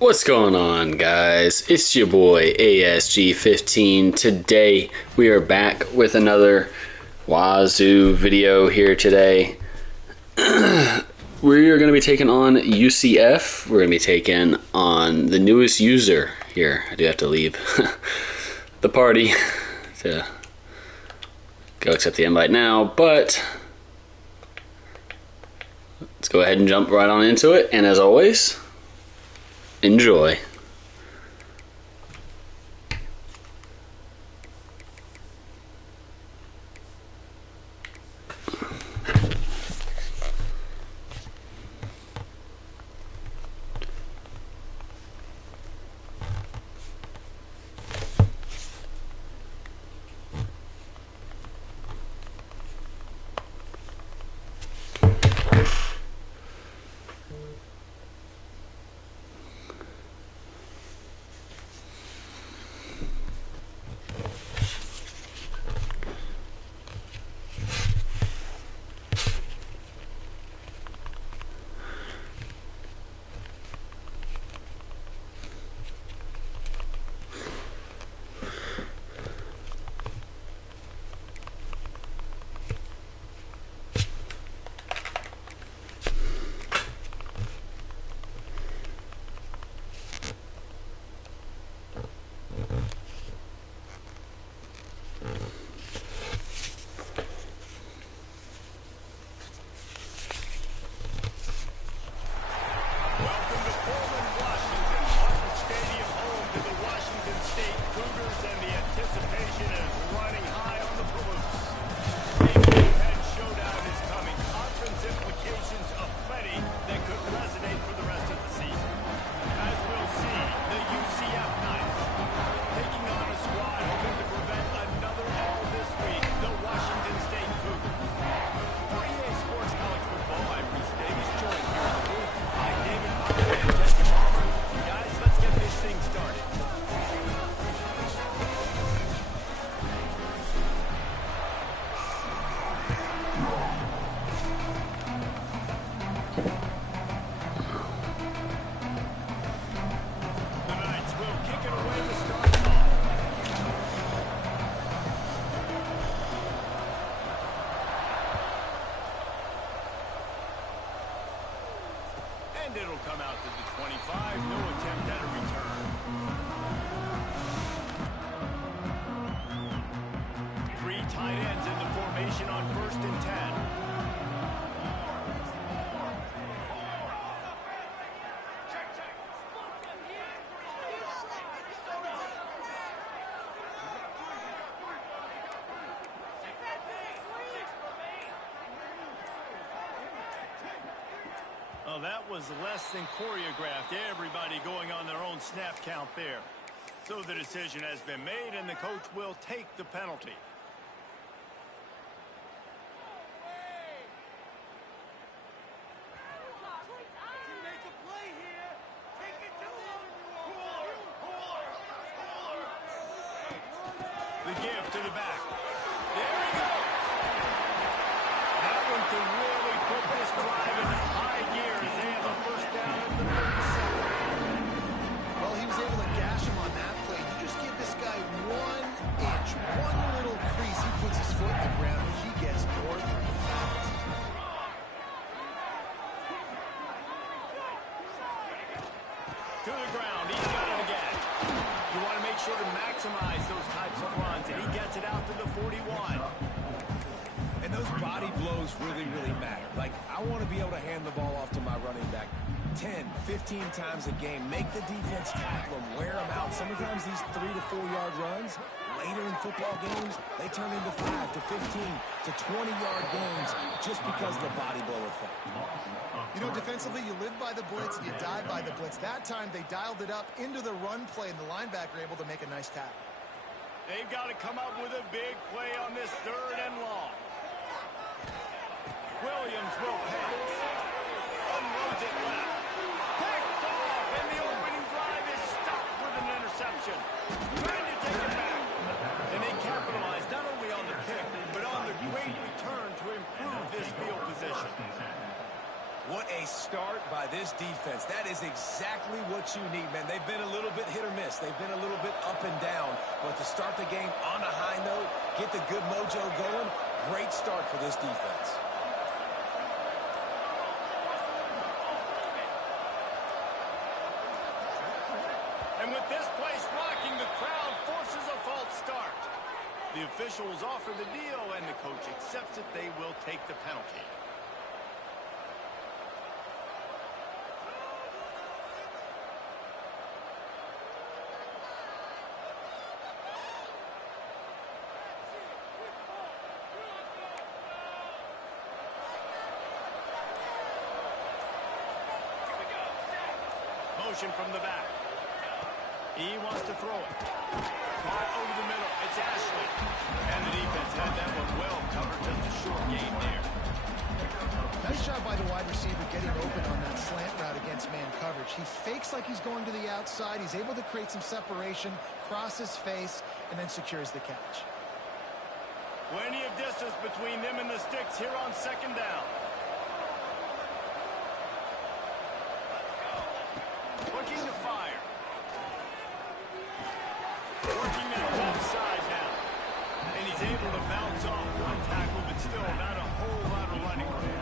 What's going on, guys? It's your boy ASG15. Today we are back with another Wazzou video here today. We are going to be taking on UCF. We're going to be taking on the newest user here. I do have to leave the party to go accept the invite now, but let's go ahead and jump right on into it. And as always, enjoy. Welcome to Pullman, Washington. Martin Stadium, home to the Washington State Cougars, and the anticipation is running high on the Palouse. A Big Ten showdown is coming. Conference implications aplenty that could resonate for the rest of the season. As we'll see, the UCF Knights taking on a squad hoping to prevent another L this week, the Washington State Cougars. For EA Sports College Football, I'm Reese Davis, joined here in the booth by David Potter and Jesse Palmer. Guys, let's get this thing started. The Knights will kick it away to start us off. And it'll come out to the 25. No attempt at a return. Three tight ends in the formation on 1st and 10. Oh, that was less than choreographed. Everybody going on their own snap count there. So the decision has been made, and the coach will take the penalty. The give to the back. There he goes. That one could really put this drive in high gear as they have a first down at the 37. Well, he was able to gash him on that play. You just give this guy 1 inch, one little crease. He puts his foot in the ground, and he gets north and south. To the ground. He's got it again. You want to make sure to maximize those types of runs, and he gets it out to the 41. And those body blows really matter. Like, I want to be able to hand the ball off to my running back 10, 15 times a game. Make the defense tackle him, wear him out. Sometimes these 3 to 4 yard runs, later in football games, they turn into 5 to 15 to 20 yard games just because of the body blow effect. You know, defensively, you live by the blitz and you die by the blitz. That time, they dialed it up into the run play, and the linebacker able to make a nice tackle. They've got to come up with a big play on this 3rd and long. Williams will pass. Unloads it left. Picked off, and the opening drive is stopped with an interception. Trying to take it back. And they capitalize not only on the pick, but on the great return to improve this field position. What a start by this defense. That is exactly what you need, man. They've been a little bit hit or miss. They've been a little bit up and down. But to start the game on a high note, get the good mojo going, great start for this defense. And with this place rocking, the crowd forces a false start. The officials offer the deal, and the coach accepts it. They will take the penalty. Motion from the back. He wants to throw it. Caught over the middle. It's Ashley. And the defense had that one well covered. Just a short gain there. Nice job by the wide receiver getting open on that slant route against man coverage. He fakes like he's going to the outside. He's able to create some separation, cross his face, and then secures the catch. Plenty of distance between them and the sticks here on second down. Looking to fire. Working that left side now. And he's able to bounce off one tackle, but still not a whole lot of running room.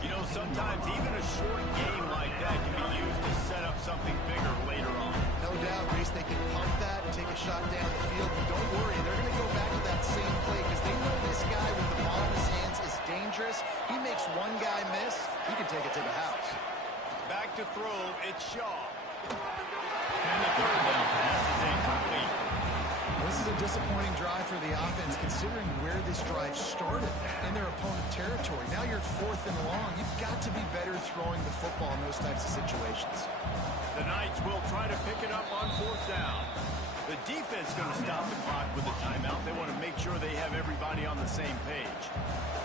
You know, sometimes even a short game like that can be used to set up something bigger later on. No doubt, Reese, they can pump that and take a shot down the field. But don't worry, they're going to go back to that same play because they know this guy with the ball in his hands is dangerous. He makes one guy miss, he can take it to the house. Back to throw, it's Shaw. And the third down pass is incomplete. This is a disappointing drive for the offense considering where this drive started in their opponent territory. Now you're 4th and long. You've got to be better throwing the football in those types of situations. The Knights will try to pick it up on 4th down. The defense going to stop the clock with a timeout. They want to make sure they have everybody on the same page.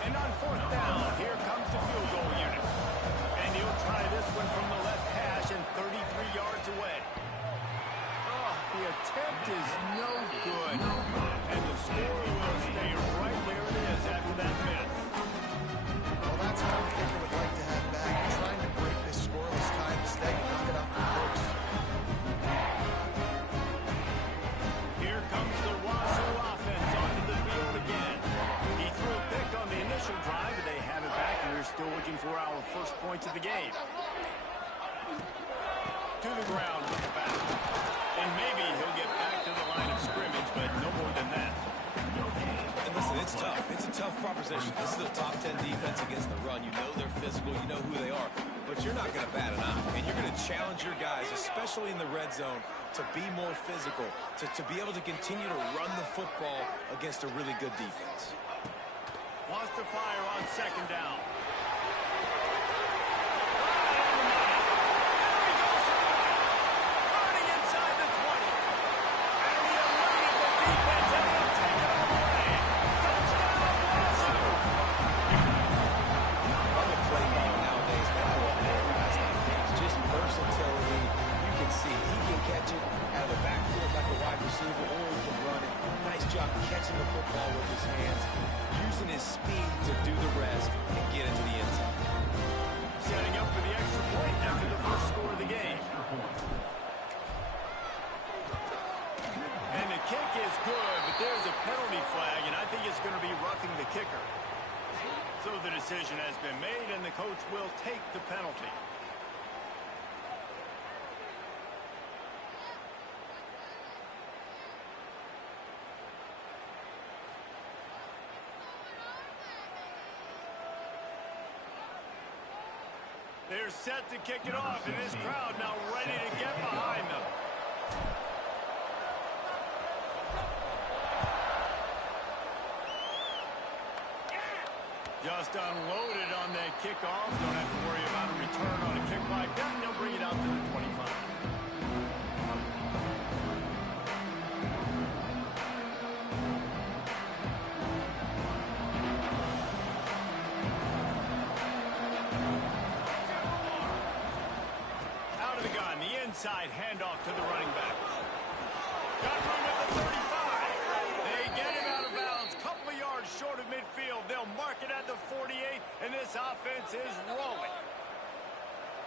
And on 4th down, here comes the field goal unit. And he'll try this one from the left hash and 33 yards away. Oh, the attempt is no good. And the score will stay right where it is after that miss. Well, that's what the kicker would like to have back. Trying to break this scoreless tie instead and knock it off the post. Here comes the Wazzou offense onto the field again. He threw a pick on the initial drive, but they have it back, and we're still looking for our first points of the game. To the ground with the back. And maybe he'll get back to the line of scrimmage, but no more than that. And listen, it's tough. It's a tough proposition. This is a top 10 defense against the run. You know they're physical. You know who they are. But you're not going to bat an eye. And you're going to challenge your guys, especially in the red zone, to be more physical, to be able to continue to run the football against a really good defense. Wants to fire on second down. Catching the football with his hands, using his speed to do the rest and get into the end zone. Setting up for the extra point after the first score of the game. And the kick is good, but there's a penalty flag, and I think it's going to be roughing the kicker. So the decision has been made, and the coach will take the penalty. They're set to kick it off, and this crowd now ready to get behind them. Just unloaded on that kickoff. Don't have to worry about a return on a kick like that, and they'll bring it out to the 25. Inside handoff to the running back. Got room at the 35. They get him out of bounds. Couple of yards short of midfield. They'll mark it at the 48, and this offense is rolling.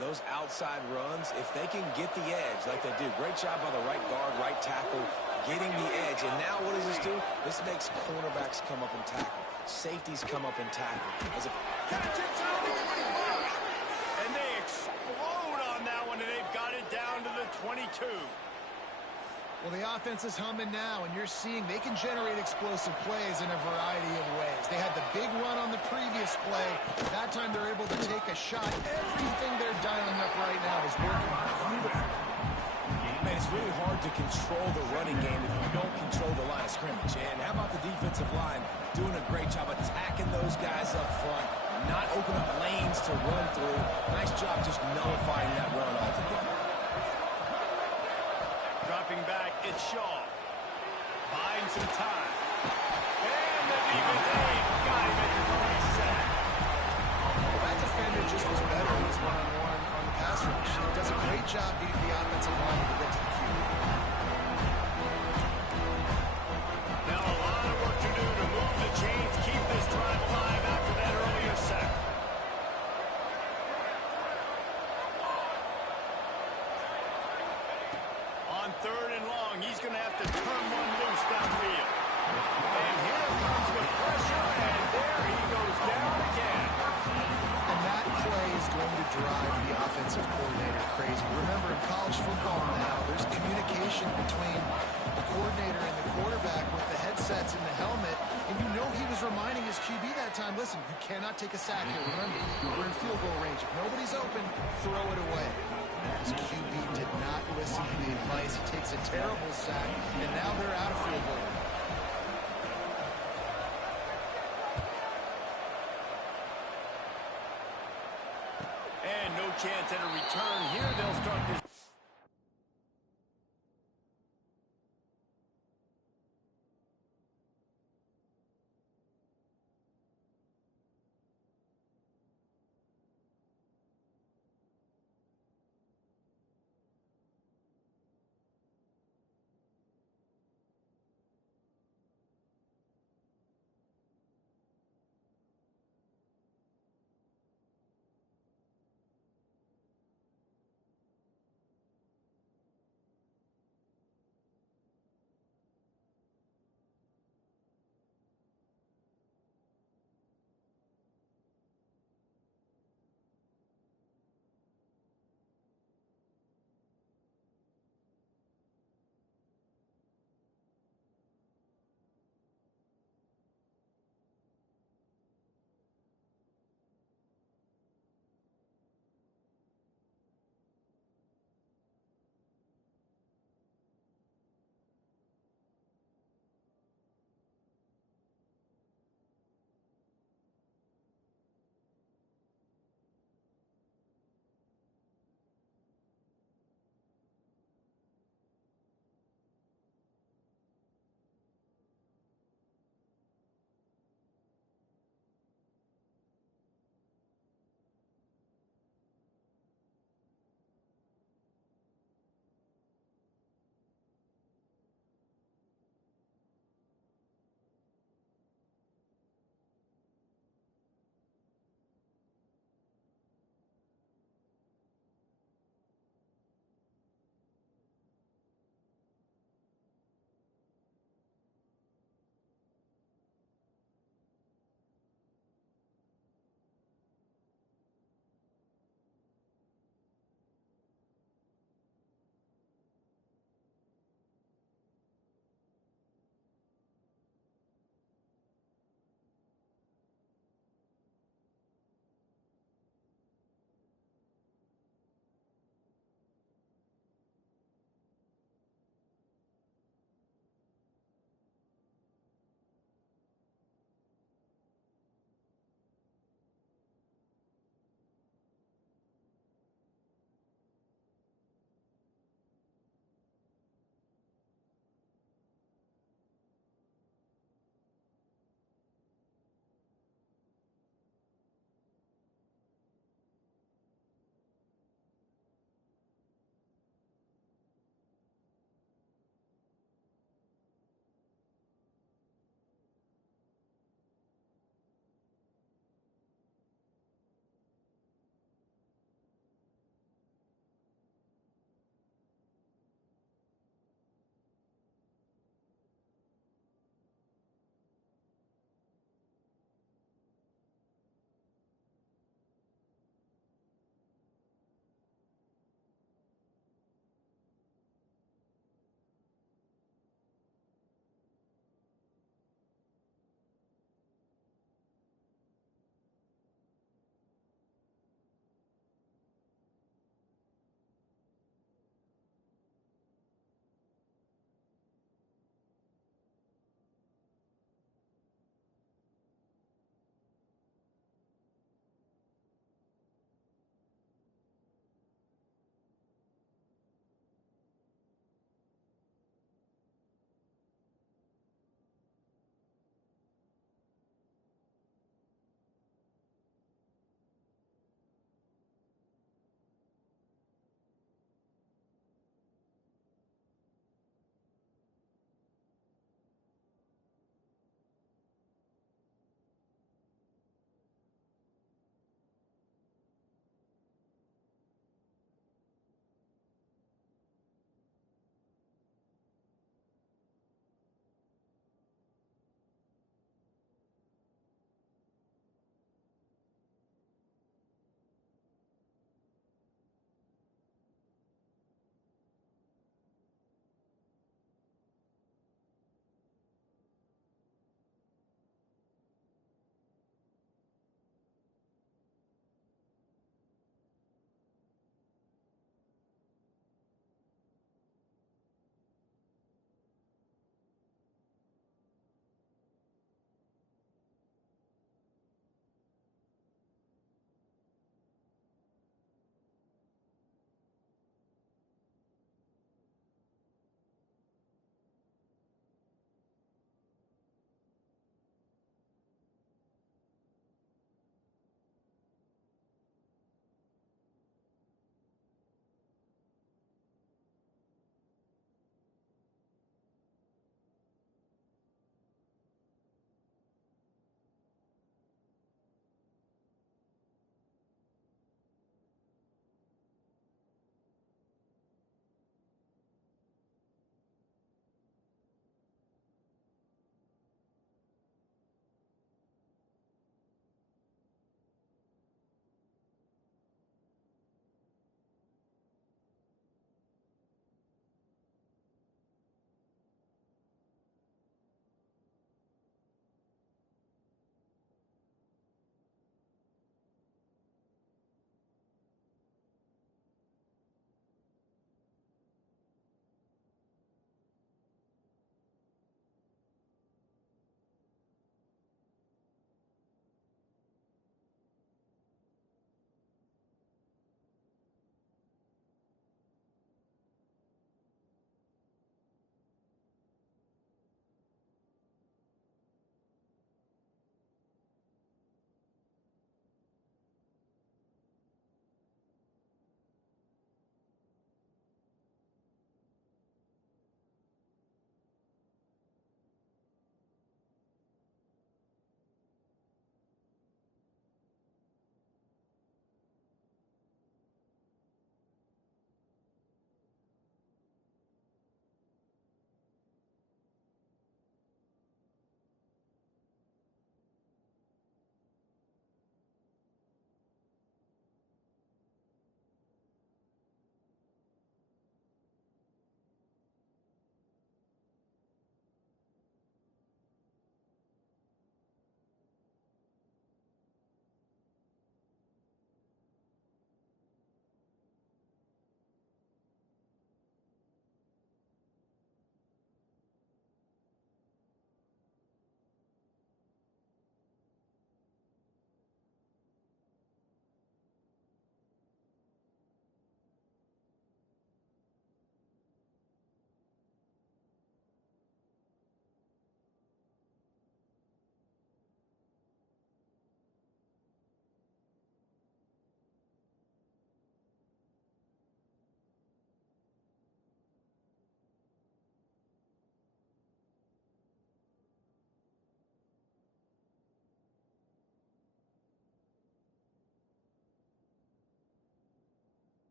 those outside runs, if they can get the edge like they do, great job by the right guard, right tackle, getting the edge. And now what does this do? This makes cornerbacks come up and tackle. Safeties come up and tackle. Catch inside the 25. And they explode on that one, and they've got it down to the 22. Well, the offense is humming now, and you're seeing they can generate explosive plays in a variety of ways. They had the big run on the previous play. That time they're able to take a shot. Everything they're dialing up right now is working beautifully. Man, it's really hard to control the running game if you don't control the line of scrimmage. And how about the defensive line doing a great job attacking those guys up front, not opening up lanes to run through. Nice job just nullifying that run altogether. Dropping back, it's Shaw. Buying some time. And the defense, got him at the 27. Well, that defender just was better in his one-on-one on the pass rush. He does a great job beating the offensive line to get to the QB. Now a lot of work to do to move the chains, keep this drive alive after that earlier sack. On 3rd and long, he's going to have to turn one loose downfield. And here comes the pressure, and there he goes down again. And that play is going to drive the offensive coordinator crazy. Remember, in college football now, there's communication between the coordinator and the quarterback with the headsets and the helmet. And you know he was reminding his QB that time, listen, you cannot take a sack here. Remember, we're in field goal range. If nobody's open, throw it away. His QB did not listen to the advice. He takes a terrible sack, and now they're out of field goal. And no chance at a return here. They'll start this.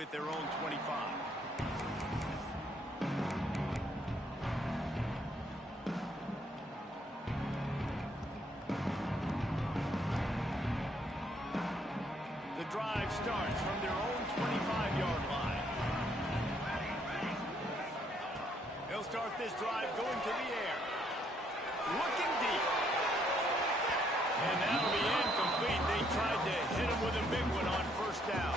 drive at their own 25. The drive starts from their own 25-yard line. They'll start this drive going to the air. Looking deep. And that'll be incomplete. They tried to hit him with a big one on first down.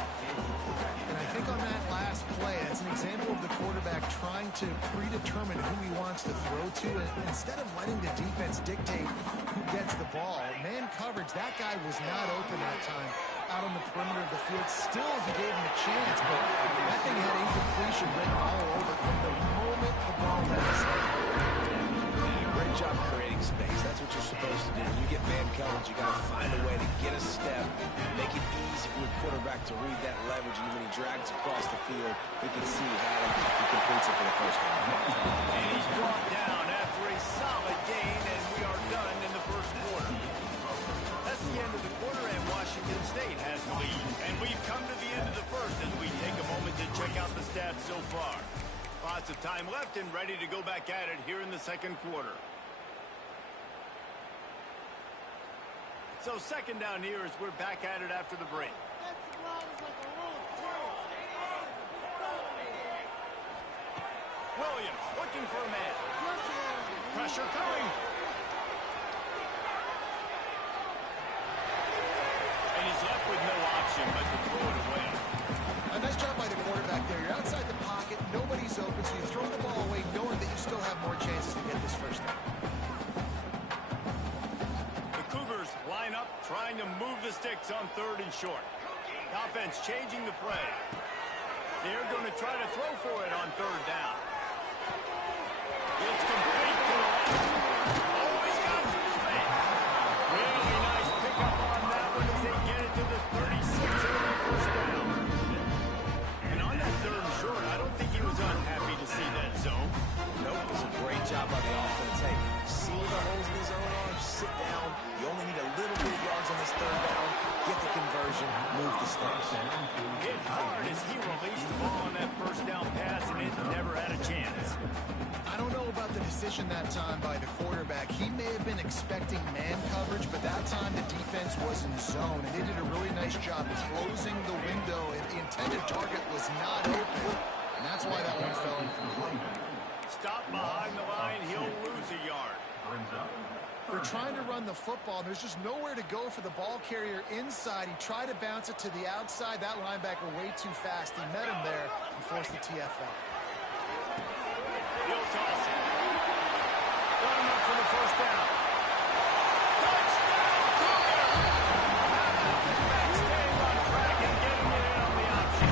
And I think on that last play, that's an example of the quarterback trying to predetermine who he wants to throw to. And instead of letting the defense dictate who gets the ball, man coverage, that guy was not open that time out on the perimeter of the field. Still, he gave him a chance, but that thing had incompletion written all over from the moment the ball left his hand. Great job creating space. That's what you're supposed to do. When you get man coverage, you got to find a way to get a step, make it easy for the quarterback to read that leverage, and when he drags across the field, we can see he had him. He completes it for the first time. And he's brought down after a solid gain, and we are done in the first quarter. That's the end of the quarter, and Washington State has the lead. And we've come to the end of the first as we take a moment to check out the stats so far. Lots of time left and ready to go back at it here in the second quarter. So second down here as we're back at it after the break. Williams looking for a man. Pressure coming. And he's left with no option but to throw it away. A nice job by the quarterback there. You're outside the pocket, nobody's open, so you throw the ball away knowing that you still have more chances to get this first down. The Cougars line up, trying to move the sticks on third and short. Offense changing the play. They're going to try to throw for it on third down. It's complete to the left. Oh, he's got some space. Really nice pickup on that one as they get it to the 36 on the first down. And on that third and short, I don't think he was unhappy to see that zone. Nope, it was a great job by the offense. Hey, see where the holes in the zone are, sit down. You only need a little bit of yards on this third down. Get the conversion, move the sticks. Hit hard as he released the ball on that first down pass, and it never had a chance. I don't know about the decision that time by the quarterback. He may have been expecting man coverage, but that time the defense was in zone, and they did a really nice job closing the window. The intended target was not open, and that's why that one fell incomplete. Stop behind the line, he'll lose a yard. They're trying to run the football. There's just nowhere to go for the ball carrier inside. He tried to bounce it to the outside. That linebacker way too fast. He met him there and forced the TFL. He'll toss it. Got him up for the first down. Touchdown, Cougars! How about this back staying on track and getting it in on the option?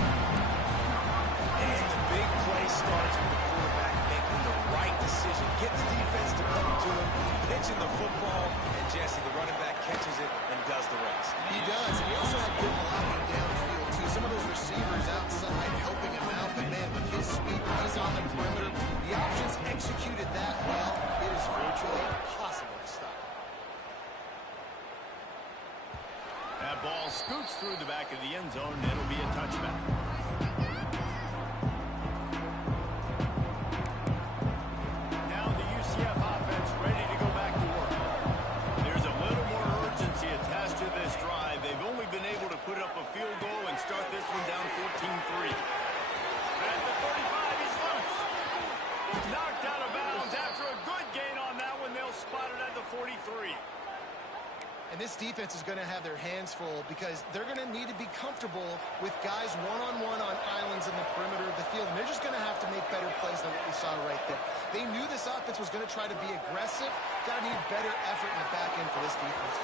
And the big play starts with the quarterback making the right decision. Get the defense to come to him, pitching the football, and Jesse, the running back, catches it and does the rest. He does, and he also had good blocking downfield, too. Some of those receivers outside helping him out, but man, with his speed, he's on the perimeter. The options executed that well. It is virtually impossible to stop. That ball scoots through the back of the end zone, and it'll be a touchback. Now the UCF offense ready to go back to work. There's a little more urgency attached to this drive. They've only been able to put up a field goal and start this one down 14-3. At the 35, he's loose. Knocked out of bounds after a good gain on that one. They'll spot it at the 43. And this defense is going to have their hands full because they're going to need to be comfortable with guys one-on-one on islands in the perimeter of the field. And they're just going to have to make better plays than what we saw right there. They knew this offense was going to try to be aggressive. Got to need better effort in the back end for this defense.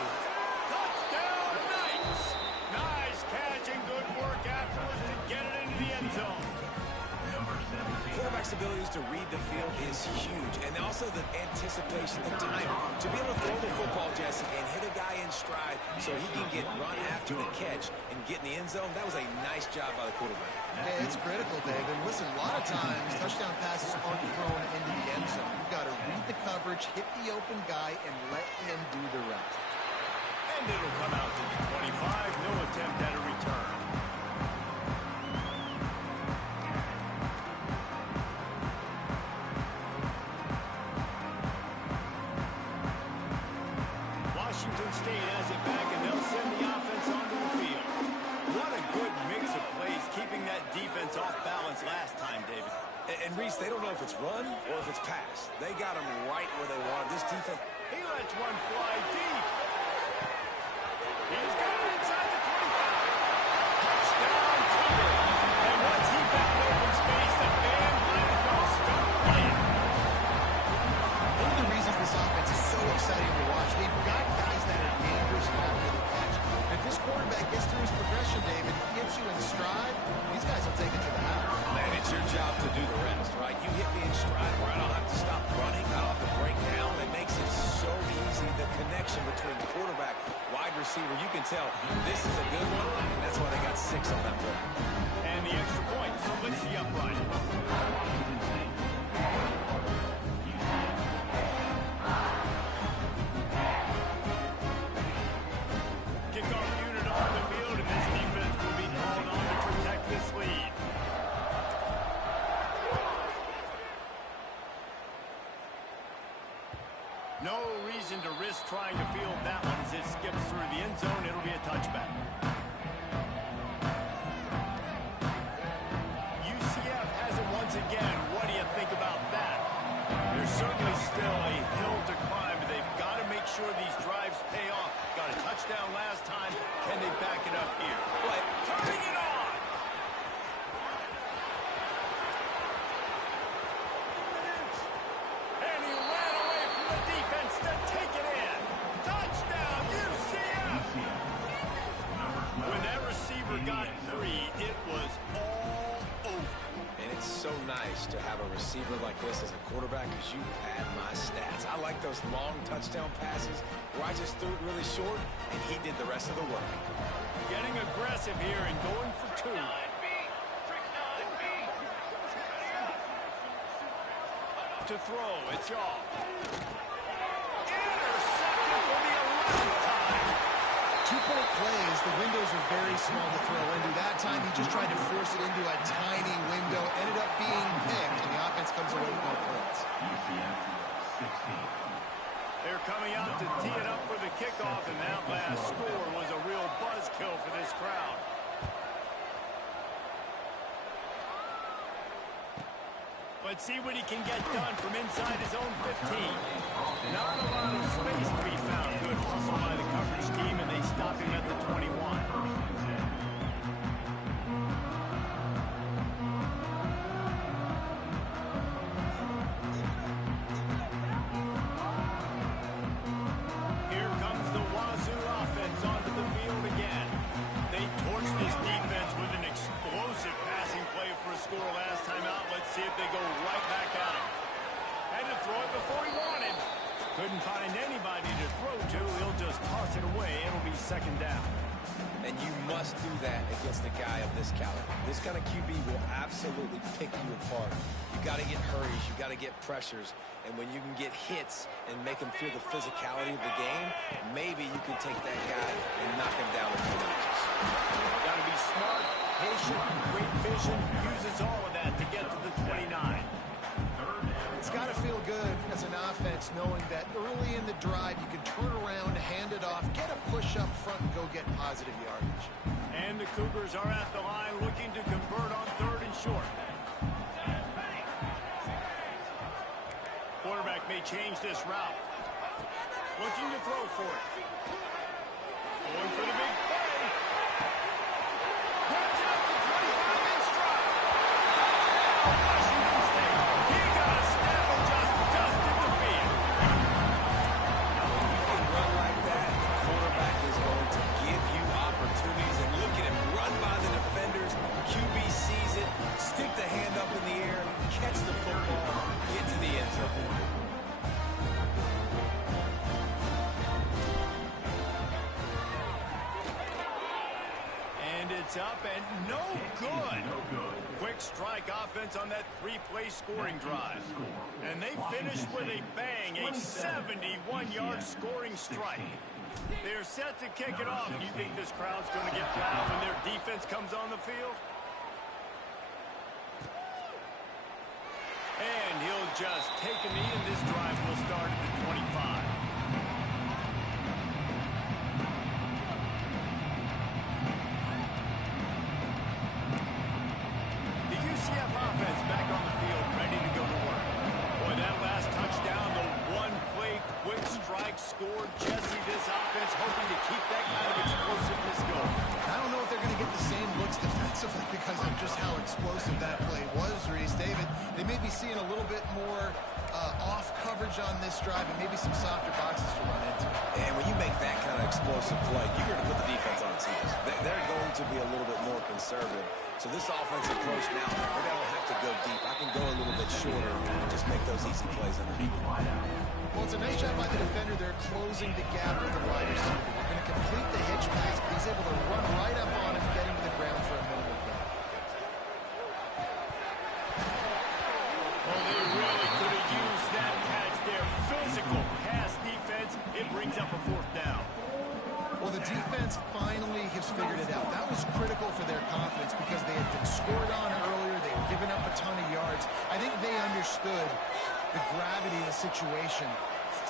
Touchdown, Knights! Nice catch and good work afterwards to get it into the end zone. Quarterback's abilities to read the field is huge, and also the anticipation, the time to be able to throw the football, Jesse, and hit a guy in stride so he can get run after the catch and get in the end zone. That was a nice job by the quarterback. Yeah, it's critical, Dave. And listen, a lot of times touchdown passes aren't thrown into the end zone. You've got to read the coverage, hit the open guy, and let him do the rest. And it'll come out to the 25. No attempt at a return. offense, they don't know if it's run or if it's pass. They got them right where they want. This defense. He lets one fly deep. He's got it inside the 25. Touchdown, Cougar. And once he found open space, the band might as well start playing. One of the reasons this offense is so exciting to watch, they've got guys that are dangerous after the catch. If this quarterback gets through his progression, David, gets you in stride, these guys will take it to the house. Man, it's your job to do the rest, right? You hit me in stride where I don't have to stop running. I don't have to break down. It makes it so easy. The connection between the quarterback, wide receiver, you can tell this is a good one, and that's why they got 6 on that play. And the extra point splits the upright. Kickoff unit on the field, and this defense will be called on to protect this lead. No reason to risk trying to field that one as it skips through the end zone. It'll be a touchback. UCF has it once again. What do you think about that? There's certainly still a hill to climb, but they've got to make sure these drives pay off. Got a touchdown last time. Can they back it up here? But turning it on! And he ran away from the defense to take it in. Touchdown, UCF! When that receiver got free, it was all over. And it's so nice to have a receiver like this as a quarterback because you pad my stats. I like those long touchdown passes where I just threw it really short and he did the rest of the work. Getting aggressive here and going for 2. To throw, it's y'all. Intercepted for the 11th time. 2-point plays, the windows are very small to throw into. That time he just tried to force it into a tiny window, ended up being picked, and the offense comes away with no points. They're coming out to tee it up for the kickoff, and that last score was a real buzzkill for this crowd. But see what he can get done from inside his own 15. Not a lot of space to be found. Good hustle by the coverage team, and they stop him at the 21. Here comes the Wazzou offense onto the field again. They torched this defense with an explosive passing play for a score last time out. Let's see if they go right back at him. Had to throw it before he wanted. Couldn't find anybody to throw to. He'll just toss it away. It'll be 2nd down. And you must do that against a guy of this caliber. This kind of QB will absolutely pick you apart. You got to get hurries. You got to get pressures. And when you can get hits and make him feel the physicality of the game, maybe you can take that guy and knock him down a few notches. Got to be smart, patient, great vision. Uses all of that to get to the 29. It's got to feel good as an offense knowing that early in the drive you can turn around, hand it off, get a push up front, and go get positive yardage. And the Cougars are at the line looking to convert on 3rd and short. Quarterback may change this route. Looking to throw for it. Going for the big play. Grabs it up to 25 in stride. Washington State. He got a step and just dusted the field. When you can run like that, the quarterback is going to give you opportunities. And look at him run by the defenders. QB sees it, stick the hand up in the air, catch the football, get to the end zone. It's up and no good. Quick strike offense on that 3-play scoring drive. And they finish with a bang, a 71-yard scoring strike. They're set to kick it off. You think this crowd's going to get loud when their defense comes on the field? And he'll just take a knee, and this drive will start at the 25. UCF offense back on the field, ready to just defensively because of just how explosive that play was, Reese. David, they may be seeing a little bit more off coverage on this drive and maybe some softer boxes to run into. And when you make that kind of explosive play, you're going to put the defense on its heels. They're going to be a little bit more conservative. So this offensive approach now, they're going to have to go deep. I can go a little bit shorter and just make those easy plays underneath. Well, it's a nice job by the defender. They're closing the gap with the wide receiver. They're going to complete the hitch pass, but he's able to run right up on him, get him to the ground for a minimal gain. Well, they really could have used that catch there. Physical pass defense. It brings up a fourth down. Well, the defense finally has figured it out. That was critical for their confidence because they had been scored on earlier. They had given up a ton of yards. I think they understood the gravity of the situation.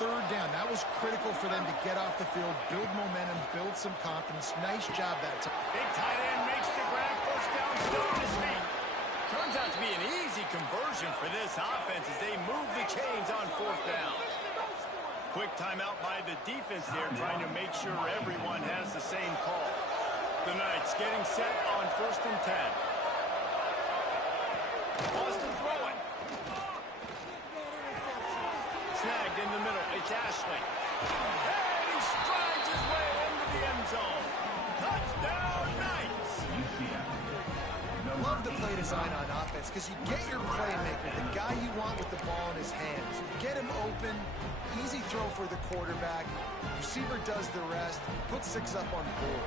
Third down, that was critical for them to get off the field, build momentum, build some confidence. Nice job that time. Big tight end makes the grab. First down, still on his feet. Turns out to be an easy conversion for this offense as they move the chains on fourth down. Quick timeout by the defense there, trying to make sure everyone has the same call. The Knights getting set on 1st and 10. Boston throwing. Snagged in the middle. It's Ashley. And he strides his way into the end zone. Touchdown, Knights! Love the play design on offense because you get your playmaker, the guy you want with the ball in his hands. You get him open, easy throw for the quarterback. Receiver does the rest. Put 6 up on the board.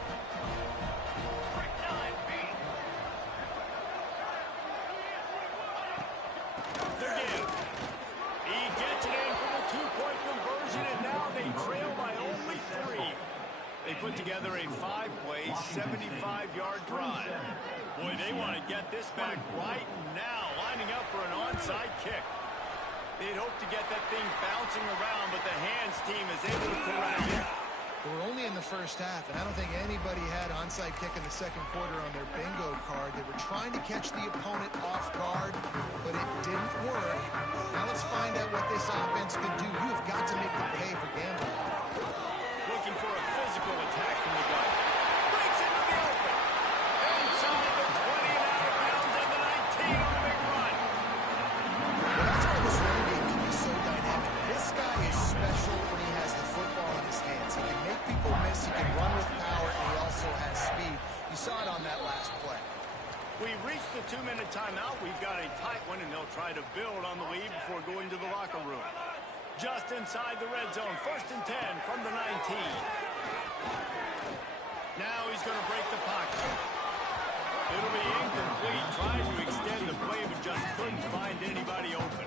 Again. He gets it in for the 2-point conversion, and now they trail by only 3. They put together a 5-play, 75-yard drive. Boy, they want to get this back right now, lining up for an onside kick. They'd hope to get that thing bouncing around, but the hands team is able to corral it. They were only in the first half, and I don't think anybody had onside kick in the second quarter on their bingo card. They were trying to catch the opponent off guard, but it didn't work. Now let's find out what this offense can do. You have got to make them pay for gambling. Looking for a physical attack from the guy. Breaks into the open. Inside the 20 and out of bounds at the 19 on the big run. Well, that's why this running game can be so dynamic. This guy is special when he has the football in his hands. He can make people miss, he can run with power, and he also has speed. You saw it on that last play. We've reached the 2-minute timeout. We've got a tight one, and they'll try to build on the lead before going to the locker room. Just inside the red zone, 1st and 10 from the 19. Now he's going to break the pocket. It'll be incomplete. Tried to extend the play, but just couldn't find anybody open.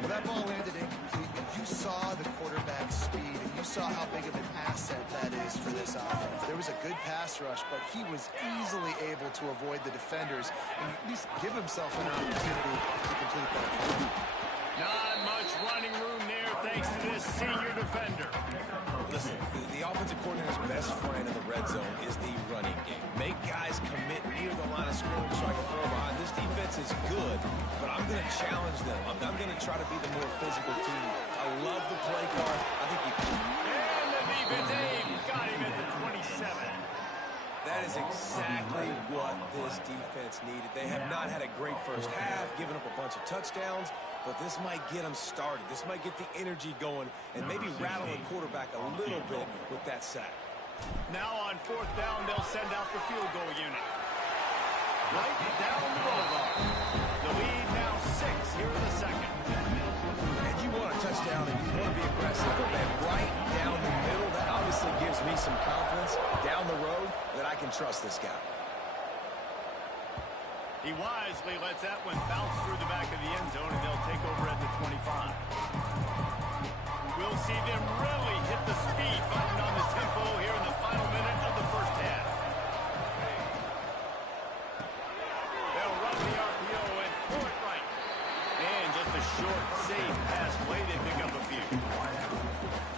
Well, that ball landed incomplete, and you saw the quarterback's speed, and you saw how big of an asset that is for this offense. There was a good pass rush, but he was easily able to avoid the defenders and at least give himself an opportunity to complete that play. Not much running room there thanks to this senior defender. Listen, the offensive coordinator's best friend in the red zone is the running game. Make guys commit near the line of scrimmage so I can throw behind. This defense is good, but I'm going to challenge them. I'm going to try to be the more physical team. I love the play card. I think you can. And the defense aim got him at the 27. That is exactly what this defense needed. They have not had a great first half, given up a bunch of touchdowns, but this might get them started. This might get the energy going and maybe rattle the quarterback a little bit with that sack. Now on 4th down, they'll send out the field goal unit. Right down the boulevard. The lead now 6 here in the second. And you want a touchdown and you want to be aggressive, and right down the middle, that obviously gives me some confidence down the road that I can trust this guy. He wisely lets that one bounce through the back of the end zone, and they'll take over at the 25. We'll see them really hit the speed button on the tempo here in the final minute of the first half. They'll run the RPO and throw it right. And just a short, safe pass play. They pick up a few.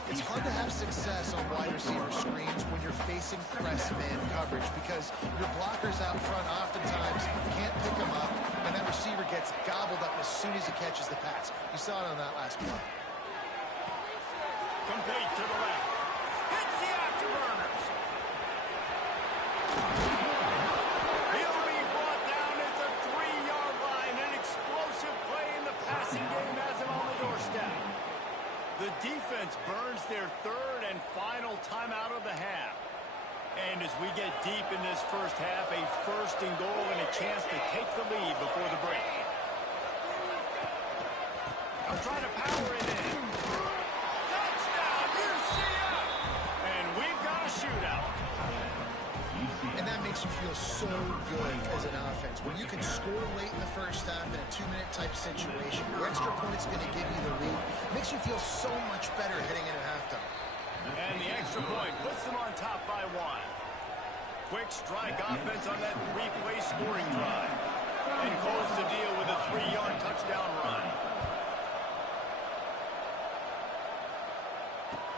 It's hard to have success on wide receiver screens when you're facing press man coverage because your blockers out front oftentimes can't pick them up, and that receiver gets gobbled up as soon as he catches the pass. You saw it on that last play. Complete to the left. Hits the afterburners. He'll defense burns their third and final timeout of the half. And as we get deep in this first half, a first and goal and a chance to take the lead before the break. I'll try to power it in. Touchdown, UCF! And we've got a shootout. And that makes you feel so good as an offense. When you can score late in the first half in a 2-minute type situation, the extra point's going to give you the lead. Makes you feel so much better heading into halftime. And the extra point puts them on top by 1. Quick strike offense on that 3-play scoring drive. And close the deal with a 3-yard touchdown run.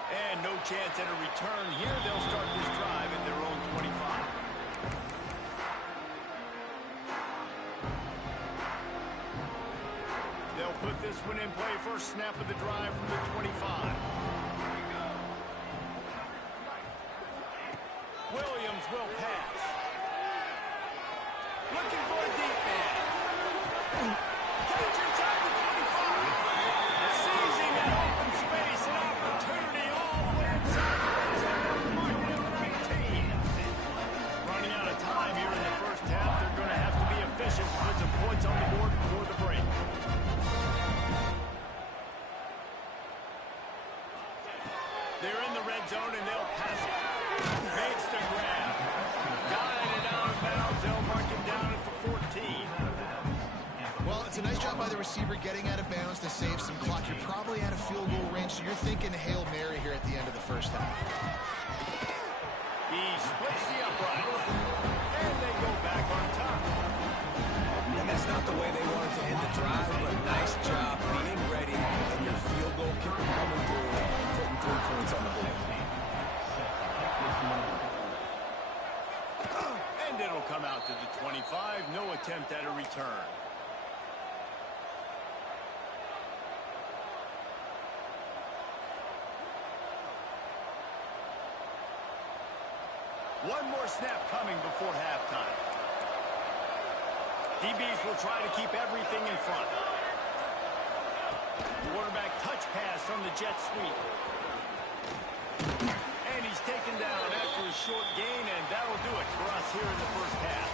And no chance at a return here. They'll start this drive at their own 25. They'll put this one in play. First snap of the drive from the 25. Williams will pass. Looking for a deep man. Catch inside the 25. Seizing an open space, an opportunity all the way inside the red zone. Marking at the 19. Running out of time here in the first half. They're going to have to be efficient to put some points on the board before the break. They're in the red zone and they'll pass it. Makes the grab. Got it out of bounds. They'll mark him down at the 14. Well, it's a nice job by the receiver getting out of bounds to save some clock. You're probably out of field goal range, so you're thinking Hail Mary here at the end of the first half. He splits the upright. And they go back on top. And that's not the way they wanted to end the drive, but nice job being ready and your field goal kicker coming through, putting 3 points on the board. And it'll come out to the 25. No attempt at a return. One more snap coming before halftime. DBs will try to keep everything in front. Quarterback touch pass from the jet sweep. And he's taken down after a short gain, and that'll do it for us here in the first half.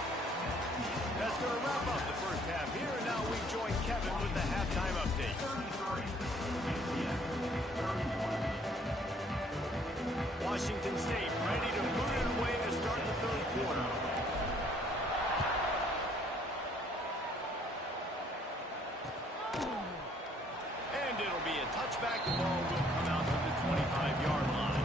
That's going to wrap up the first half here, and now we join Kevin with the halftime update. Washington State ready to boot it away to start the third quarter. And it'll be a touchback. The ball will come out to the 25-yard line.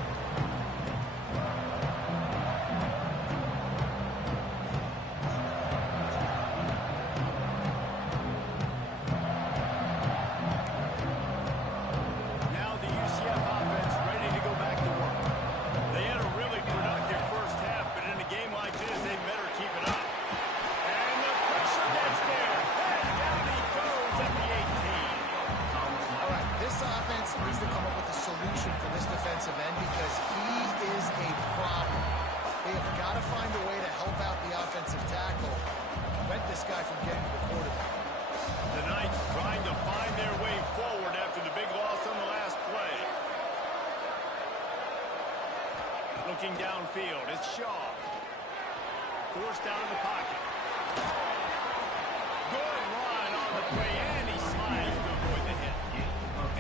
Now the UCF offense ready to go back to work. They had a really productive first half, but in a game like this, they better keep it up. And the pressure gets there. And down he goes at the 18. All right, this offense needs to come up with a solution for this defensive end because he is a problem. They have got to find a way to help out the offensive tackle, prevent this guy from getting to the quarterback. The Knights trying to find their way forward after the big loss on the last play. Looking downfield, it's Shaw. Forced out of the pocket. Good run on the play, and he slides to avoid the hit.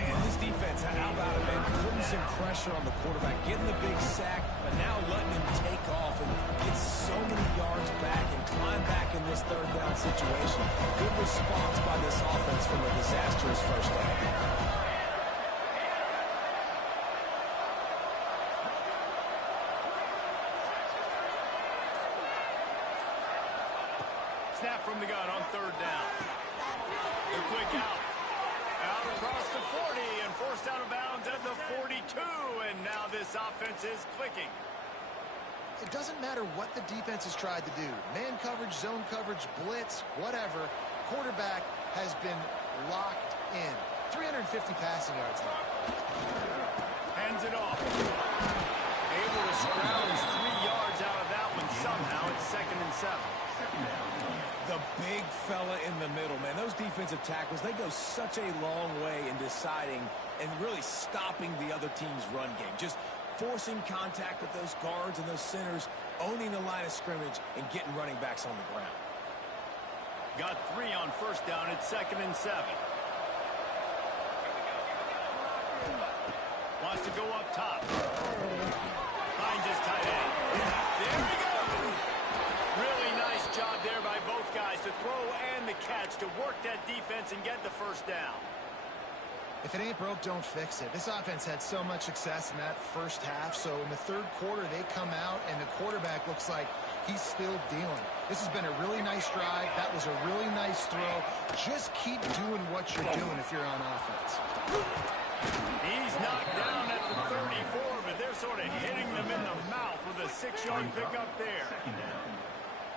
And this defense, how about it, man? Putting some pressure on the quarterback, getting the big sack, but now letting him take off and get so many yards back and climb back in this third down situation. Good response by this offense from a disastrous first half. Snap from the gun on third down. The quick out. Out across the 40 and forced out of bounds at the 42. And now this offense is clicking. It doesn't matter what the defense has tried to do. Man coverage, zone coverage, blitz, whatever. Quarterback has been locked in. 350 passing yards now. Hands it off. Able to scrounge 3 yards out of that one somehow. It's 2nd and 7. the big fella in the middle, man. Those defensive tackles, they go such a long way in deciding and really stopping the other team's run game. Just forcing contact with those guards and those centers, owning the line of scrimmage, and getting running backs on the ground. Got 3 on first down. It's 2nd and 7. Wants to go up top. Finds his tight end. There we go. Really nice job there by both guys to throw and the catch to work that defense and get the first down. If it ain't broke, don't fix it. This offense had so much success in that first half, so in the third quarter, they come out, and the quarterback looks like he's still dealing. This has been a really nice drive. That was a really nice throw. Just keep doing what you're doing if you're on offense. He's knocked down at the 34, but they're sort of hitting them in the mouth with a 6-yard pickup there.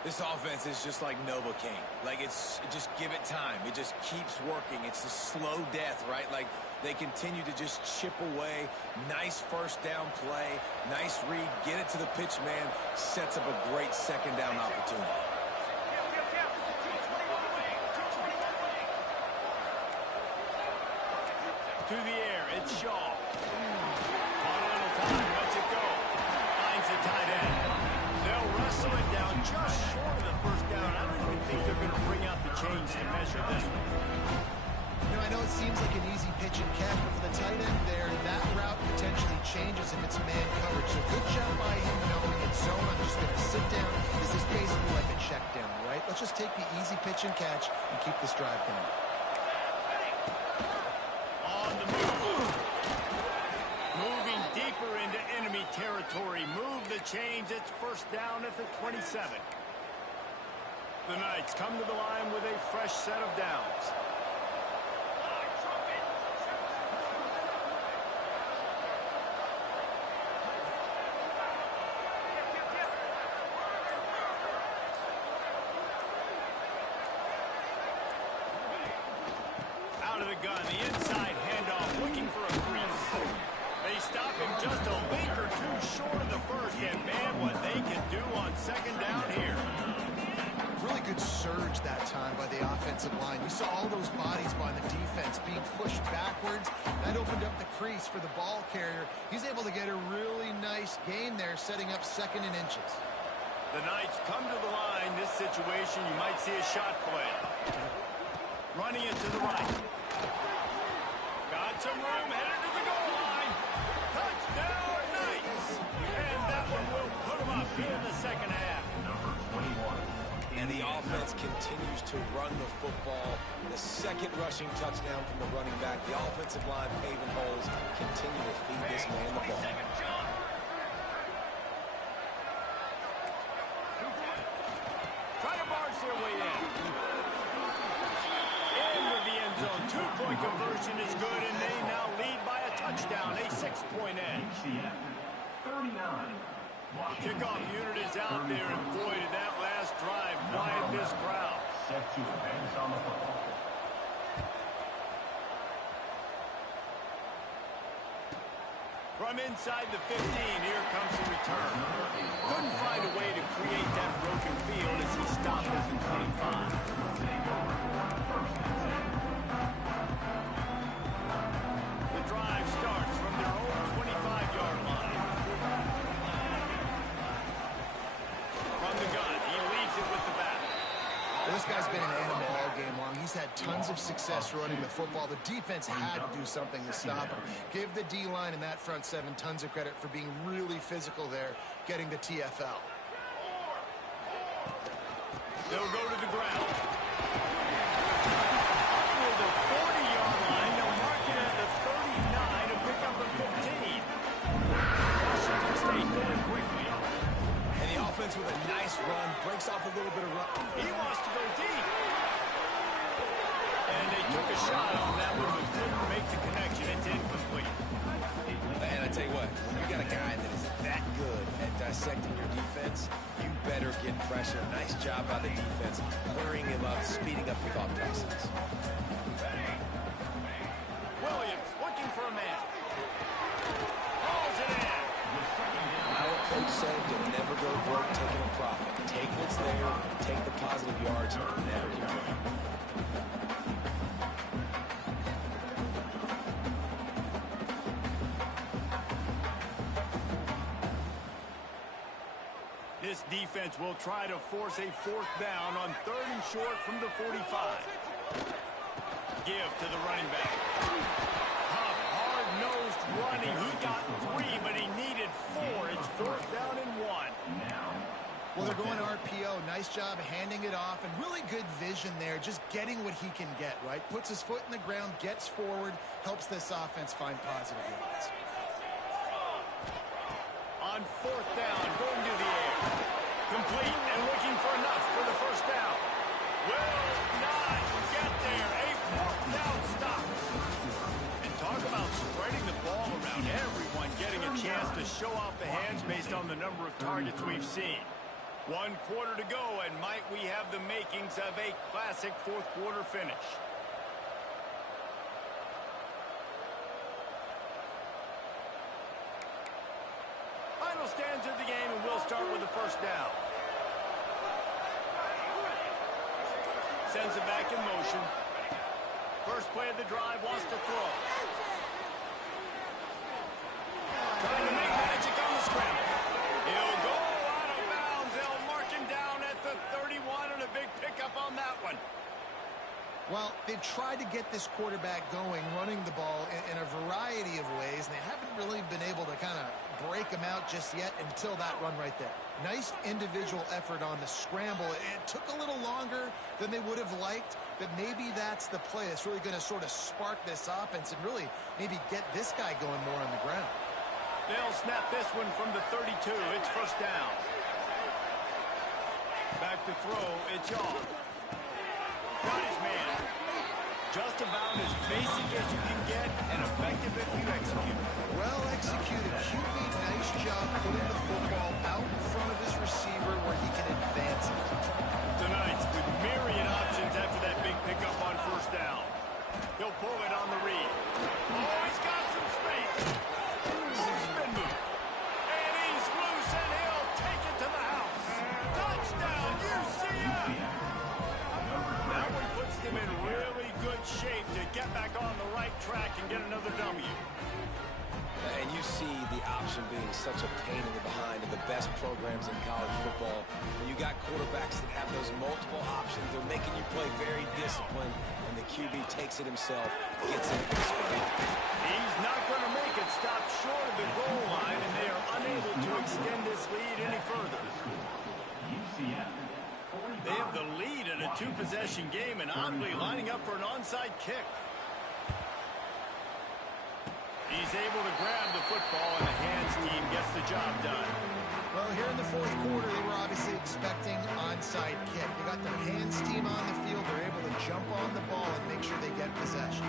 This offense is just like Novocaine. Like, just give it time. It just keeps working. It's a slow death, right? Like, they continue to just chip away. Nice first down play. Nice read. Get it to the pitch man. Sets up a great second down opportunity. To the air, it's Shaw. On a little time, lets it go. Finds the tight end. They'll wrestle it down just short of the first down. I don't even think they're going to bring out the chains to measure this one. You know, I know it seems like an easy pitch and catch, but for the tight end there, that route potentially changes if it's man coverage. So good job by him knowing it's zone. I'm just going to sit down. This is basically like a check down, right? Let's just take the easy pitch and catch and keep this drive going. On the move. Moving deeper into enemy territory. Move the chains. It's first down at the 27. The Knights come to the line with a fresh set of downs. Out of the gun, the inside handoff, looking for a crease. They stop him just a link or two short of the first, and man, what they can do on second down here. Really good surge that time by the offensive line. You saw all those bodies by the defense being pushed backwards. That opened up the crease for the ball carrier. He's able to get a really nice gain there, setting up 2nd and inches. The Knights come to the line. This situation, you might see a shot play. Running it to the right. Got some room, headed to the goal line. Touchdown, Knights! And that one will put them up here in the second half. And the offense continues to run the football. The second rushing touchdown from the running back. The offensive line paving holes. Continue to feed this man the ball. Try to barge their way in. Into the end zone. 2-point conversion is good, and they now lead by a touchdown. A 6-point edge. 39. The kickoff unit is out there, and boy, did that last drive quiet this crowd. Set to advance on the football. From inside the 15, here comes the return. Couldn't find a way to create that broken field as he stopped at the 25. The drive starts from their own 25-yard line. From the gun, he leads it with the bat. Well, this guy's been an animal all game long. He's had tons of success running the football. The defense had to do something to stop him. Give the D-line and that front 7 tons of credit for being really physical there, getting the TFL. They'll go to the ground. Over the 40-yard line, they'll mark it at the 39 and pick up a 15. Washington State going quickly. And the offense with a nice run. Breaks off a little bit of run. He wants to go deep. And they took a shot on that one, but couldn't make the connection. It's incomplete. And I tell you what, when you got a guy that is that good at dissecting your defense, you better get pressure. Nice job by the defense, hurrying him up, speeding up the thought process. Williams looking for a man. Hauls it in. Our coach said to never go broke taking a profit. Take what's there, take the positive yards, and never complain. This defense will try to force a 4th down on 3rd and short from the 45. Give to the running back. Tough, hard-nosed running. He got 3, but he needed 4. It's 4th down and 1. Well, they're going RPO. Nice job handing it off, and really good vision there, just getting what he can get, right? Puts his foot in the ground, gets forward, helps this offense find positive yards. On 4th down, going to the air. Complete and looking for enough for the 1st down. Will not get there. A 4th down stop. And talk about spreading the ball around. Everyone getting a chance to show off the hands based on the number of targets we've seen. 1 quarter to go, and might we have the makings of a classic 4th quarter finish. Final stands of the game, and we'll start with the 1st down. Sends it back in motion. First play of the drive, wants to throw. Trying to make magic on the scramble. He'll go out of bounds. They'll mark him down at the 31, and a big pickup on that one. Well, they've tried to get this quarterback going, running the ball in a variety of ways, and they haven't really been able to kind of break him out just yet until that run right there. Nice individual effort on the scramble. It took a little longer than they would have liked, but maybe that's the play that's really going to sort of spark this offense and really maybe get this guy going more on the ground. They'll snap this one from the 32. It's 1st down. Back to throw. It's Yaw. Got his man. Just about as basic as you can get and effective if you execute. Well executed. QB, nice job putting the football out in front of his receiver where he can advance it. Tonight's with myriad options after that big pickup on 1st down. He'll pull it on the read. Oh, he's got some space. Spin move. And he's loose, and he'll take it to the house. Touchdown, UCF! That one puts them in really good shape to get back on the right track and get another W. And you see the option being such a pain in the behind of the best programs in college football. When you got quarterbacks that have those multiple options, they're making you play very disciplined, and the QB takes it himself, gets it for the score. He's not going to make it stop short of the goal line, and they are unable to extend this lead any further. UCF. They have the lead in a 2-possession game and oddly lining up for an onside kick. He's able to grab the football, and the hands team gets the job done. Well, here in the 4th quarter, they were obviously expecting onside kick. They got their hands team on the field. They're able to jump on the ball and make sure they get possession.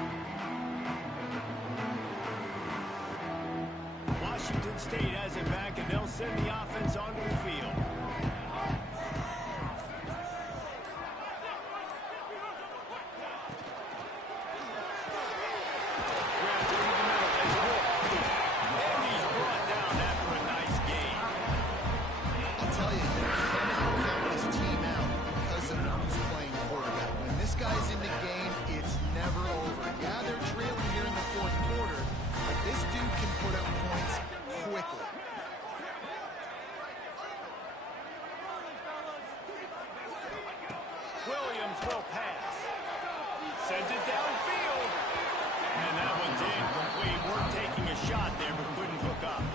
Washington State has it back, and they'll send the offense onto the field. Guys in the game, it's never over. Yeah, they're trailing here in the 4th quarter, but this dude can put up points quickly. Williams will pass. Sends it downfield. And that one's incomplete. We're taking a shot there, but couldn't hook up.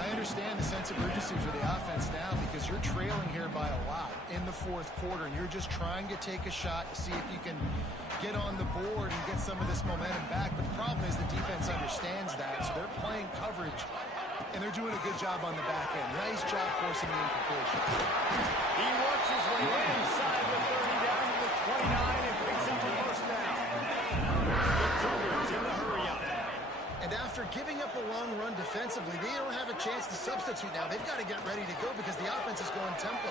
I understand the sense of urgency for the offense now because you're trailing here by a lot in the 4th quarter, and you're just trying to take a shot to see if you can get on the board and get some of this momentum back. But the problem is the defense understands that, so they're playing coverage, and they're doing a good job on the back end. Nice job forcing the incompletion. He works his way inside the 30 down to the 29 and picks up the 1st down. The Cougars in the hurry up. And after giving up a long run defensively, they don't have a chance to substitute now. They've got to get ready to go because the offense is going tempo.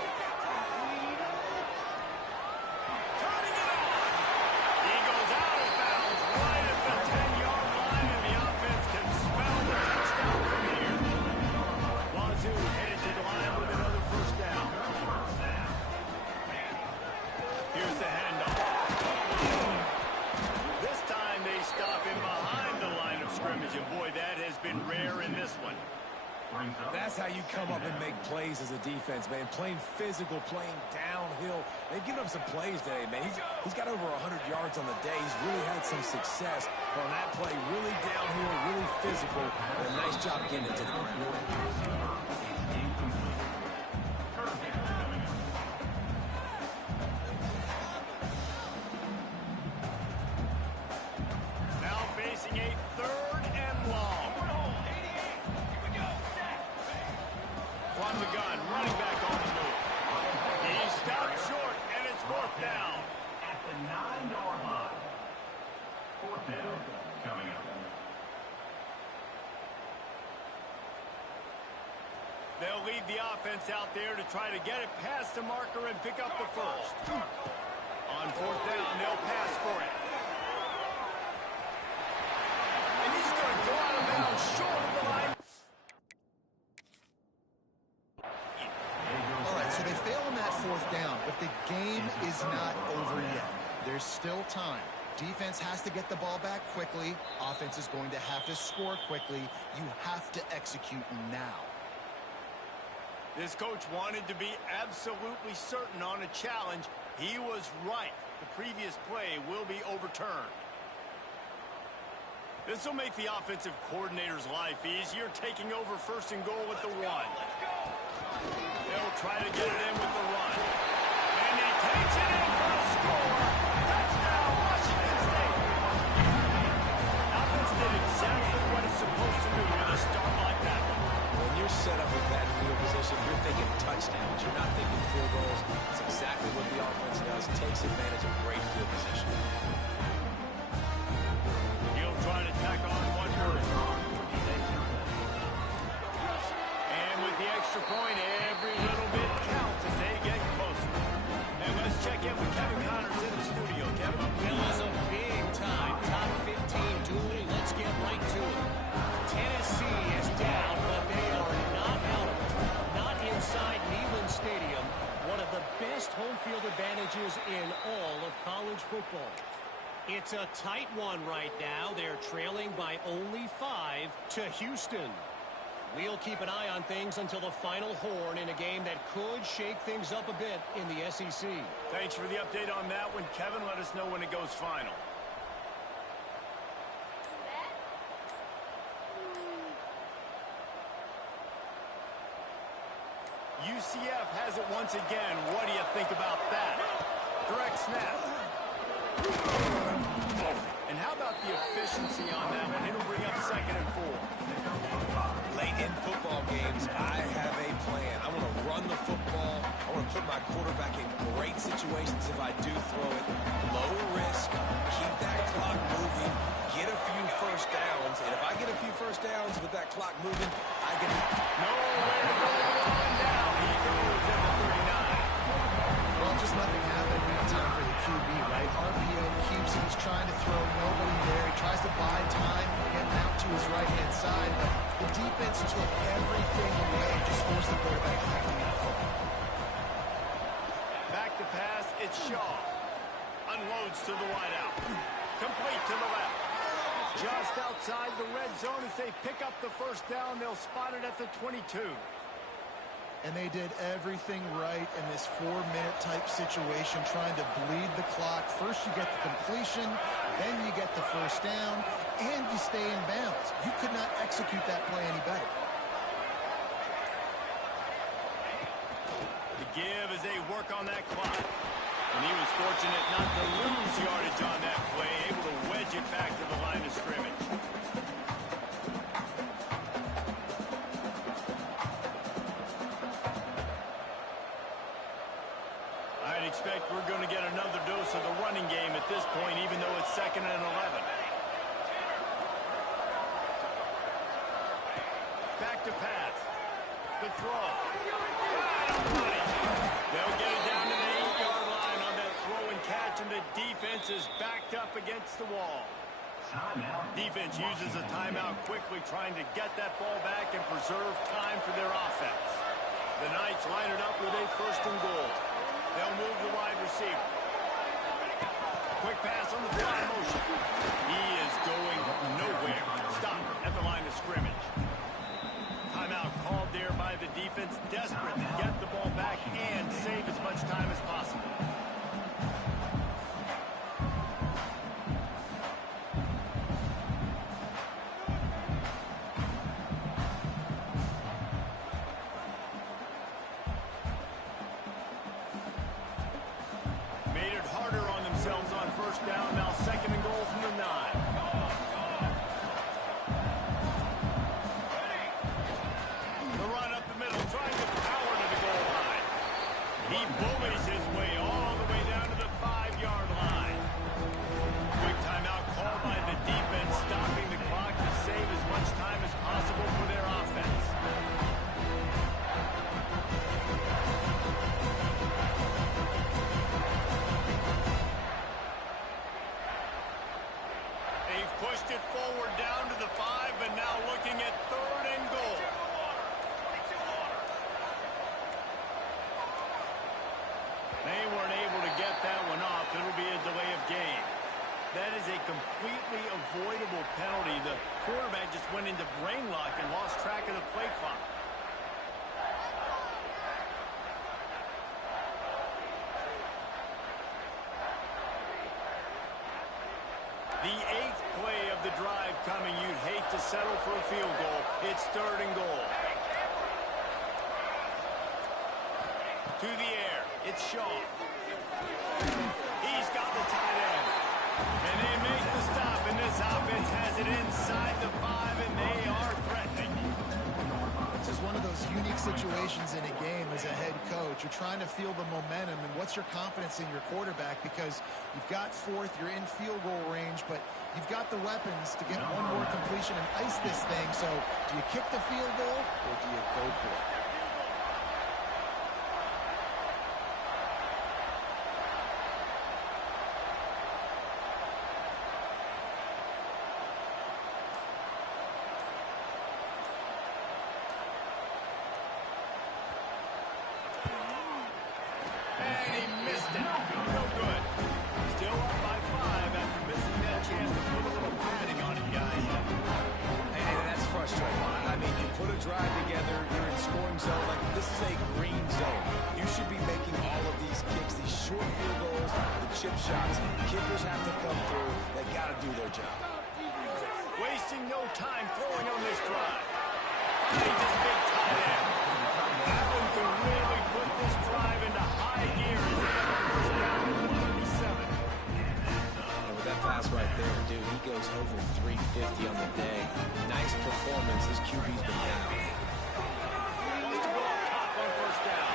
Turning it on. He goes out of bounds right at the 10-yard line, and the offense can smell the touchdown from here. Wazzou headed to the line with another 1st down. brings up. That's how you come up and make plays as a defense, man. Playing physical, playing downhill. They've given up some plays today, man. He's got over 100 yards on the day. He's really had some success on that play. Really downhill, really physical. And a nice job getting it to the ground. Now facing a 3rd and long. From the gun, running back on the move. He stopped short, and it's 4th down. At the 9-yard line. 4th down coming up. They'll lead the offense out there to try to get it past the marker and pick up the first. On 4th down, they'll pass for it. And he's going to go out of bounds short of the line. All right, so they fail on that 4th down, but the game is not over yet. There's still time. Defense has to get the ball back quickly. Offense is going to have to score quickly. You have to execute now. This coach wanted to be absolutely certain on a challenge. He was right. The previous play will be overturned. This will make the offensive coordinator's life easier, taking over 1st and goal at the 1. They'll try to get it in with the run. And he takes it in for a score. Touchdown, Washington State. Offense did exactly what it's supposed to do with a start like that. When you're set up with that field position, you're thinking touchdowns. You're not thinking field goals. It's exactly what the offense does. Takes advantage of great field position. He'll try to tack on one more. And with the extra point, every little bit counts as they get closer. And let's check in with Kevin Connors in the studio. Kevin? It was a big-time top 15 duel. Let's get right to it. Tennessee is down, but they are not out of it. Not inside Neyland Stadium, one of the best home field advantages in all of college football. It's a tight one right now. They're trailing by only 5 to Houston. We'll keep an eye on things until the final horn in a game that could shake things up a bit in the SEC. Thanks for the update on that one, Kevin. Let us know when it goes final. UCF has it once again. What do you think about that? Direct snap. And how about the efficiency on that one? It'll bring up 2nd and 4. Late in football games, I have a plan. I want to run the football. I want to put my quarterback in great situations if I do throw it. Low risk, keep that clock moving, get a few first downs. And if I get a few first downs with that clock moving, I can... Nowhere to go on down. He goes at the 39. Well, just nothing happened. Now time for the QB, right? RPO keeps him. He's trying to throw. Nobody there. He tries to buy time, getting out to his right-hand side. But the defense took everything away, just forced the quarterback to have to get the football. Back to pass. It's Shaw. Unloads to the wideout. Complete to the left. Just outside the red zone as they pick up the first down. They'll spot it at the 22. And they did everything right in this 4-minute type situation, trying to bleed the clock. First you get the completion, then you get the first down, and you stay in bounds. You could not execute that play any better. The give as they work on that clock. And he was fortunate not to lose yardage on that play, able to wedge it back to the line of scrimmage. I'd expect we're going to get another dose of the running game at this point, even though it's 2nd and 11. Back to pass. The throw. They'll get it down to the 8-yard line on that throw and catch, and the defense is backed up against the wall. Defense uses a timeout quickly, trying to get that ball back and preserve time for their offense. The Knights line it up with a 1st and goal. They'll move the wide receiver. Quick pass on the fly motion. He is going nowhere. Stop at the line of scrimmage. Timeout call The 8th play of the drive coming. You'd hate to settle for a field goal. It's 3rd and goal. To the air. It's Shaw. He's got the tight end. And they make the stop, and this offense has it inside the 5, and they are threatening. This is one of those unique situations in a game as a head coach. You're trying to feel the momentum, and what's your confidence in your quarterback? Because you've got 4th, you're in field goal range, but you've got the weapons to get one more completion and ice this thing. So do you kick the field goal, or do you go for it? And he missed it. No good. Still up by 5 after missing that chance to put a little padding on it, guys. Hey, that's frustrating. I mean, you put a drive together, you're in scoring zone. Like, this is a green zone. You should be making all of these kicks, these short field goals, the chip shots. Kickers have to come through. They got to do their job. Wasting no time throwing on this drive. Finds his big tight end. That one can really put this drive into high gear as they have a first down at 37. And with that pass right there, dude, he goes over 350 on the day. Nice performance. This QB's been down. Wants to go up top on first down.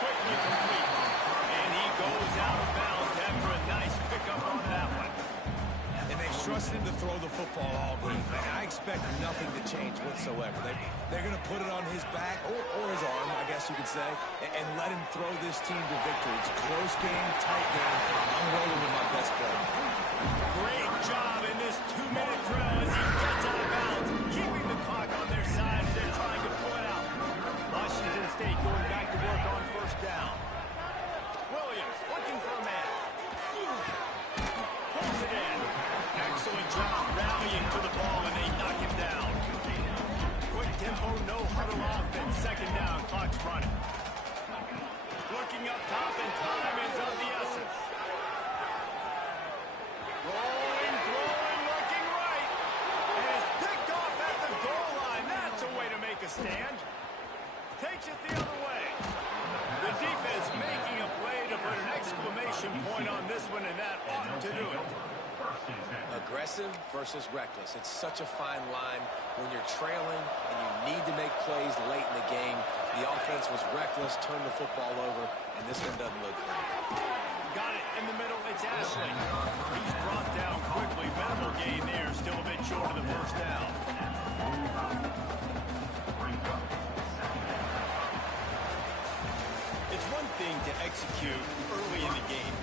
Quickly complete. And he goes out of bounds after a nice pickup on that one. And they've trusted him to throw the football all game. And I expect nothing to change whatsoever. They're going to put it on his back, or his arm, I guess you could say, and let him throw this team to victory. It's a close game, tight game. I'm rolling with my best player. Great job in this 2-minute drill as he gets out of bounds, keeping the clock on their side as they're trying to pull it out. Washington State going back to work on first down. Williams looking for a man. Pulls it in. Excellent job rallying to the ball, and they knock him down. Quick tempo, no huddle offense. 2nd down, clock's running. Looking up top, and time is of the essence. Rolling, throwing, looking right. And is picked off at the goal line. That's a way to make a stand. Takes it the other way. The defense making a play to put an exclamation point on this one, and that ought to do it. Aggressive versus reckless. It's such a fine line when you're trailing and you need to make plays late in the game. The offense was reckless, turned the football over, and this one doesn't look great. Got it in the middle. It's Ashley. He's brought down quickly. Minimal gain there. Still a bit short of the first down. It's one thing to execute early in the game.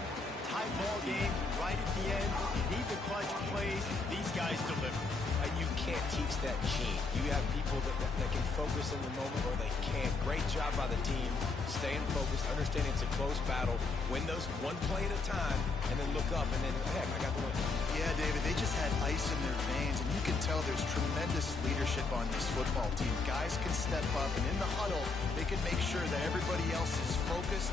Tight ball game, right at the end. You need the clutch plays. These guys deliver. And you can't teach that gene. You have people that can focus in the moment or they can't. Great job by the team, staying focused, understanding it's a close battle, win those one play at a time, and then look up and then, heck, I got the win. Yeah, David, they just had ice in their veins, and you can tell there's tremendous leadership on this football team. Guys can step up, and in the huddle, they can make sure that everybody else is focused